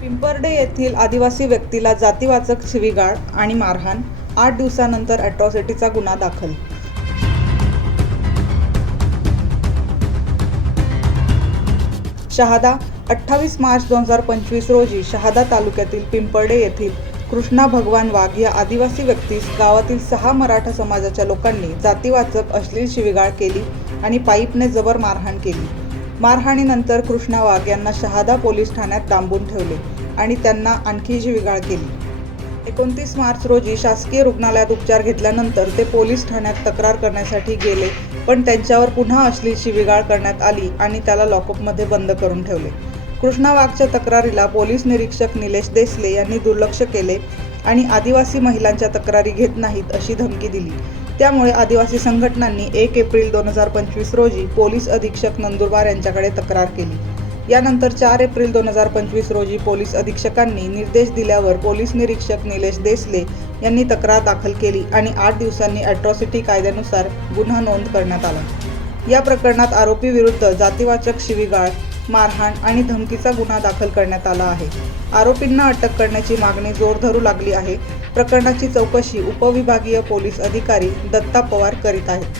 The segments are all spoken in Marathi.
पिंपर्डे येथील आदिवासी व्यक्तीला जातीवाचक शिवीगाळ आणि मारहाण आठ दिवसानंतर अॅट्रॉसिटीचा गुन्हा दाखल शहादा अठ्ठावीस मार्च दोन हजार पंचवीस रोजी शहादा तालुक्यातील पिंपर्डे येथील कृष्णा भगवान वाघ या आदिवासी व्यक्तीस गावातील सहा मराठा समाजाच्या लोकांनी जातीवाचक अश्लील शिवीगाळ केली आणि पाईपने जबर मारहाण केली मारहाणीनंतर कृष्णा वाघ यांना शहादा पोलीस ठाण्यात डांबून ठेवले आणि त्यांना आणखी जीविगाळ केली एकोणतीस मार्च रोजी शासकीय रुग्णालयात उपचार घेतल्यानंतर ते पोलीस ठाण्यात तक्रार करण्यासाठी गेले पण त्यांच्यावर पुन्हा अश्लील शिविगाळ करण्यात आली आणि त्याला लॉकअपमध्ये बंद करून ठेवले कृष्णा वाघच्या तक्रारीला पोलीस निरीक्षक निलेश देसले यांनी दुर्लक्ष केले आणि आदिवासी महिलांच्या तक्रारी घेत नाहीत अशी धमकी दिली त्यामुळे आदिवासी संघटनांनी एक एप्रिल दोन हजार पंचवीस रोजी पोलीस अधीक्षक नंदुरबार यांच्याकडे तक्रार केली यानंतर चार एप्रिल दोन हजार पंचवीस रोजी पोलीस अधीक्षकांनी निर्देश दिल्यावर पोलीस निरीक्षक निलेश देसले यांनी तक्रार दाखल केली आणि आठ दिवसांनी अॅट्रॉसिटी कायद्यानुसार गुन्हा नोंद करण्यात आला या प्रकरणात आरोपीविरुद्ध जातीवाचक शिवीगाळ मारहाण आणि धमकीचा गुन्हा दाखल करण्यात आला आहे आरोपींना अटक करण्याची मागणी जोर धरू लागली आहे प्रकरणाची चौकशी उपविभागीय पोलीस अधिकारी दत्ता पवार करीत आहेत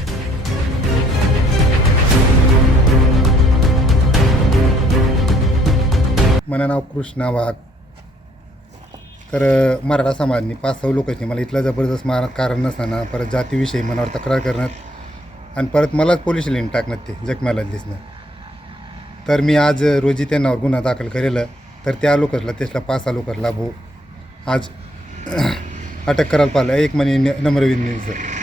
नाव कृष्णा वाघ तर मराठा समाजनी पाच सहा लोकांनी मला इथला जबरदस्त मार कारण नसताना परत जातीविषयी मनावर तक्रार करणं आणि परत मलाच पोलीस लेन टाकणं ते जखम्याला दिसणं तर मी आज रोजी त्यांनावर गुन्हा दाखल करेल तर त्या लोकसला त्याच्या पाच सहा लोकांना लाभू आज अटक करायला पाहिलं एक म्हणे नम्रविंदीचं